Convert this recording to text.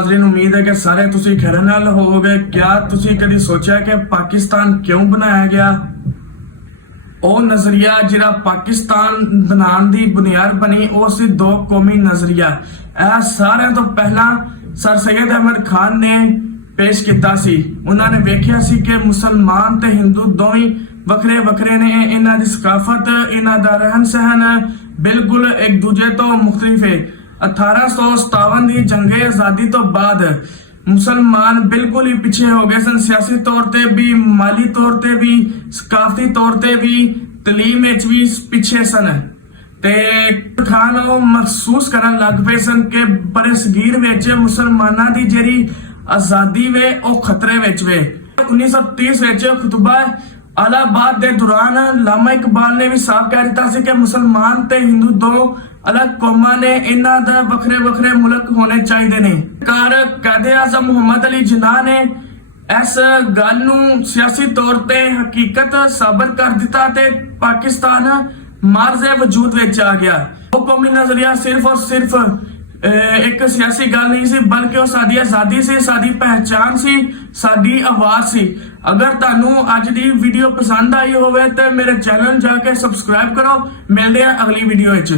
नाज़रीन, उम्मीद है कि सारे तुसी खैर नाल होवोगे। क्या तुसी कदी सोचा कि पाकिस्तान क्यों बनाया गया? ਉਹ ਨਜ਼ਰੀਆ ਜਿਹੜਾ ਪਾਕਿਸਤਾਨ ਬਣਾਉਣ ਦੀ ਬੁਨਿਆਦ ਬਣੀ ਉਹ ਸੀ ਦੋ ਕੌਮੀ ਨਜ਼ਰੀਆ। ਇਹ ਸਾਰਿਆਂ ਤੋਂ ਪਹਿਲਾਂ ਸਰ ਸੈयद ਅਹਿਮਦ ਖਾਨ ਨੇ ਪੇਸ਼ ਕੀਤਾ ਸੀ। ਉਹਨਾਂ ਨੇ ਵੇਖਿਆ ਸੀ ਕਿ ਮੁਸਲਮਾਨ ਤੇ ਹਿੰਦੂ ਦੋਵੇਂ ਵੱਖਰੇ ਵੱਖਰੇ ਨੇ, ਇਹਨਾਂ ਦੀ ਸਕਾਫਤ, ਇਹਨਾਂ ਦਾ ਰਹਿਣ ਸਹਿਣ ਬਿਲਕੁਲ ਇੱਕ ਦੂਜੇ ਤੋਂ ਮੁਖਤਲਿਫ ਹੈ। 1857 ਦੀ ਜੰਗੇ ਆਜ਼ਾਦੀ ਤੋਂ ਬਾਅਦ मुसलमान बिल्कुल ही पीछे हो गए सन, सियासी तौर ते भी, माली तौर ते भी, सकाफती तौर ते भी, तलीम विच भी पिछे सन। ते खान महसूस करन लग पे सन कि बड़े सगीर विच मुसलमानां दी जेहड़ी आजादी वे ओ खतरे विच वे। 1930 विच खुतबा अलाहाबाद दे दौरान लामा इकबाल ने भी साफ कह दिता सी कि मुसलमान ते हिंदू दो अलग कौमां ने, इन्हां दा वखरे वखरे मुल्क होने चाहिए ने। कायदे आज़म मुहम्मद अली जिन्ना ने इस गल नूं सियासी तौर ते हकीकत साबित कर दिता ते पाकिस्तान मार्ज़े वजूद विच आ गया। वो कौमी नजरिया सिर्फ और सिर्फ एक सियासी गल नहीं सी, बल्कि वो साडी आज़ादी सी, साडी पहचान सी, साडी आवाज़ सी। अगर तुहानू अज दी वीडियो पसंद आई होवे ते मेरे चैनल जाके सबसक्राइब करो। मिलदे हैं अगली वीडियो विच।